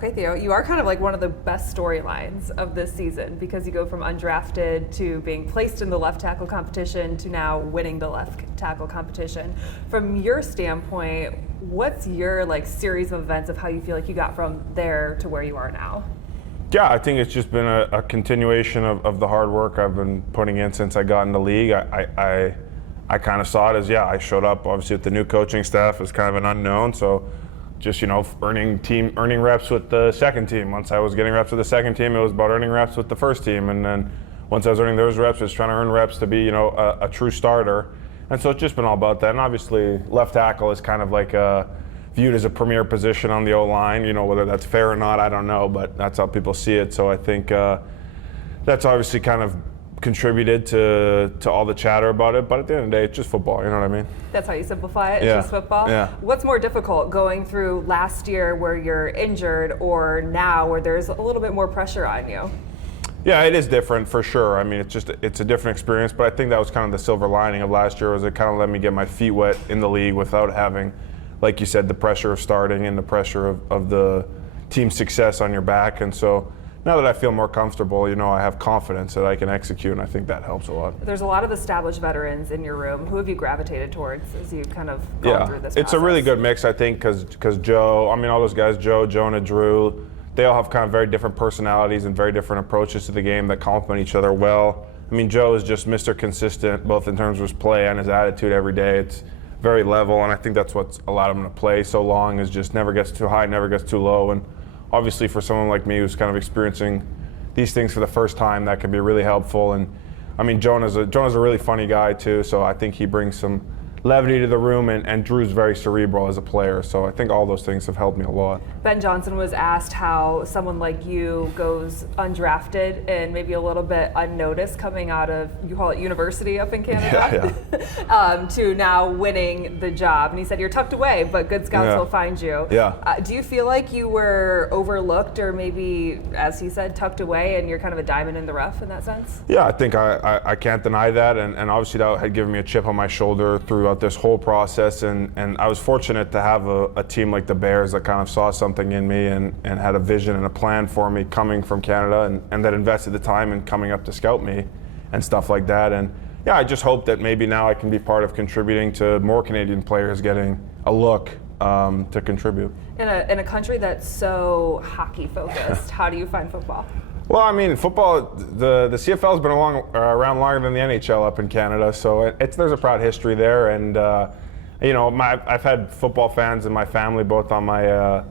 Okay, Theo, you are kind of like one of the best storylines of this season because you go from undrafted to being placed in the left tackle competition to now winning the left tackle competition. From your standpoint, what's your series of events of how you feel like you got from there to where you are now? Yeah, I think it's just been a continuation of the hard work I've been putting in since I got in the league. I kind of saw it as, I showed up obviously with the new coaching staff as kind of an unknown, so just, earning reps with the second team. Once I was getting reps with the second team, it was about earning reps with the first team. And then once I was earning those reps, I was trying to earn reps to be, a true starter. And so it's just been all about that. And obviously left tackle is kind of viewed as a premier position on the O-line. Whether that's fair or not, I don't know, but that's how people see it. So I think that's obviously kind of contributed to all the chatter about it, but at the end of the day, it's just football, you know what I mean? That's how you simplify it? It's Yeah. just football? Yeah. What's more difficult, going through last year where you're injured or now where there's a little bit more pressure on you? Yeah, it is different for sure. I mean, it's a different experience, but I think that was kind of the silver lining of last year, was it kind of let me get my feet wet in the league without having, like you said, the pressure of starting and the pressure of the team's success on your back. And so now that I feel more comfortable, I have confidence that I can execute, and I think that helps a lot. There's a lot of established veterans in your room. Who have you gravitated towards as you've kind of gone through this process? It's a really good mix, I think, because Joe, all those guys, Joe, Jonah, Drew, they all have kind of very different personalities and very different approaches to the game that complement each other well. Joe is just Mr. Consistent, both in terms of his play and his attitude every day. It's very level, and I think that's what's allowed him to play so long, is just never gets too high, never gets too low. And obviously for someone like me who's kind of experiencing these things for the first time, that can be really helpful. And Jonah's a really funny guy too, so I think he brings some levity to the room, and Drew's very cerebral as a player, so I think all those things have helped me a lot. Ben Johnson was asked how someone like you goes undrafted and maybe a little bit unnoticed coming out of, you call it university up in Canada, to now winning the job. And he said, you're tucked away, but good scouts will find you. Do you feel like you were overlooked, or maybe, as he said, tucked away, and you're kind of a diamond in the rough in that sense? Yeah, I think I can't deny that, and obviously that had given me a chip on my shoulder throughout this whole process, and I was fortunate to have a team like the Bears that kind of saw something in me and had a vision and a plan for me coming from Canada, and that invested the time in coming up to scout me and stuff like that. And yeah, I just hope that maybe now I can be part of contributing to more Canadian players getting a look to contribute. In a country that's so hockey focused, how do you find football? Well, football, the CFL has been around longer than the NHL up in Canada, so there's a proud history there. And I've had football fans in my family, both on my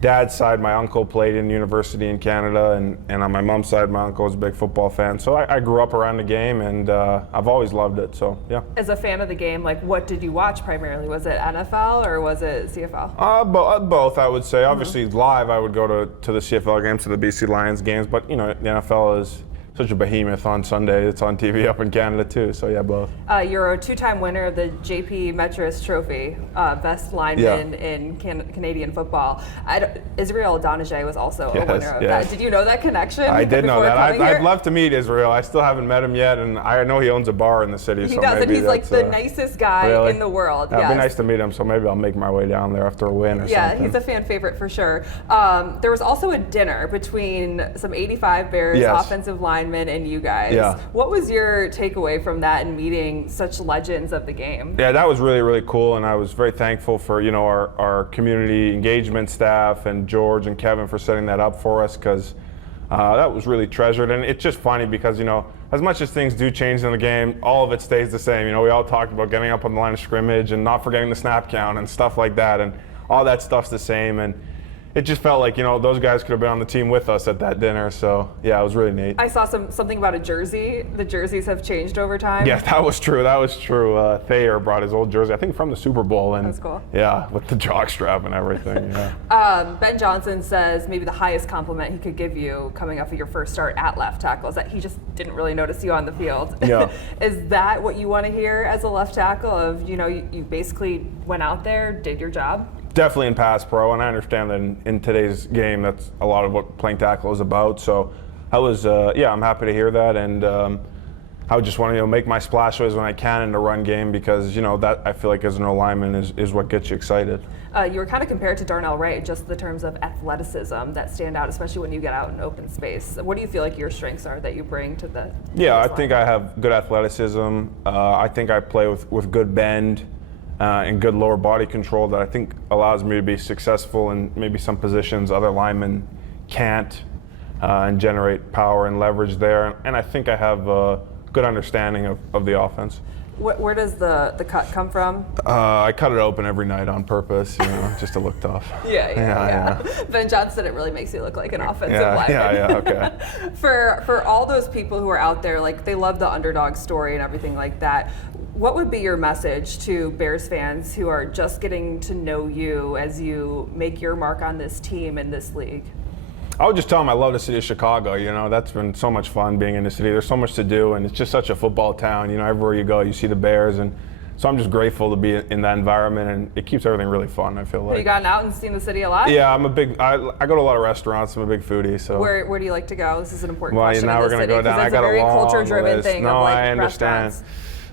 dad's side. My uncle played in university in Canada, and on my mom's side, my uncle was a big football fan. So I grew up around the game, and I've always loved it. So yeah. As a fan of the game, what did you watch primarily? Was it NFL or was it CFL? Both, I would say. Obviously, live, I would go to the CFL games, to the BC Lions games. But the NFL is such a behemoth on Sunday. It's on TV up in Canada too, so yeah, both. You're a two-time winner of the JP Metris Trophy, best lineman in Canadian football. Israel Donajay was also a winner of that. Did you know that connection? I did know that. I'd love to meet Israel. I still haven't met him yet, and I know he owns a bar in the city. He so does, maybe and he's the nicest guy in the world. It'd be nice to meet him, so maybe I'll make my way down there after a win or something. Yeah, he's a fan favorite for sure. There was also a dinner between some 85 Bears offensive linemen and you guys. Yeah. What was your takeaway from that and meeting such legends of the game? Yeah, that was really, really cool, and I was very thankful for our community engagement staff and George and Kevin for setting that up for us, because that was really treasured. And it's just funny because as much as things do change in the game, all of it stays the same. We all talked about getting up on the line of scrimmage and not forgetting the snap count and stuff like that, and all that stuff's the same. And it just felt like, those guys could have been on the team with us at that dinner. So, yeah, it was really neat. I saw something about a jersey. The jerseys have changed over time. Yeah, that was true. Thayer brought his old jersey, I think from the Super Bowl. And, that's cool. Yeah, with the jockstrap and everything. Yeah. Ben Johnson says maybe the highest compliment he could give you coming off of your first start at left tackle is that he just didn't really notice you on the field. Yeah. Is that what you want to hear as a left tackle, of, you basically went out there, did your job? Definitely in pass pro, and I understand that in today's game, that's a lot of what playing tackle is about. So I was, I'm happy to hear that. And I would just want to make my splashes when I can in the run game, because that I feel like as an O-lineman is what gets you excited. You were kind of compared to Darnell Wright, just the terms of athleticism that stand out, especially when you get out in open space. What do you feel like your strengths are that you bring to the? Yeah, I think I have good athleticism. I think I play with good bend and good lower body control that I think allows me to be successful in maybe some positions other linemen can't, and generate power and leverage there. And I think I have a good understanding of the offense. Where does the cut come from? I cut it open every night on purpose, just to look tough. Yeah. Ben John said it really makes you look like an offensive lineman. Okay. For all those people who are out there, like they love the underdog story and everything like that, what would be your message to Bears fans who are just getting to know you as you make your mark on this team and this league? I would just tell them I love the city of Chicago. That's been so much fun being in the city. There's so much to do, and it's just such a football town. Everywhere you go, you see the Bears, and so I'm just grateful to be in that environment, and it keeps everything really fun, I feel like. Have you gotten out and seen the city a lot? Yeah, I go to a lot of restaurants. I'm a big foodie. So where do you like to go? This is an important question. Well, now we're going to go down. I got a very culture-driven thing. No, of like I understand.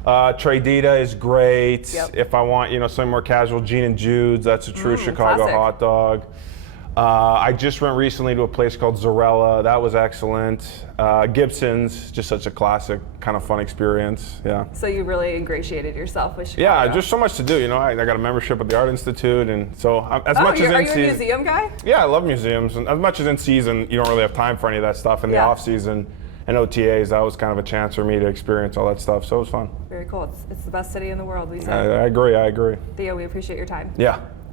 Restaurants. Tradita is great. Yep. If I want, something more casual, Gene and Jude's. That's a true Chicago classic. hot dog. I just went recently to a place called Zarella. That was excellent. Gibson's, just such a classic, kind of fun experience. Yeah. So you really ingratiated yourself with Chicago. Yeah, just so much to do. I got a membership at the Art Institute, and so as much as are you a museum guy? Yeah, I love museums, and as much as in season, you don't really have time for any of that stuff. In the off season and OTAs, that was kind of a chance for me to experience all that stuff. So it was fun. Very cool. It's the best city in the world, we say. I agree. Theo, we appreciate your time. Yeah.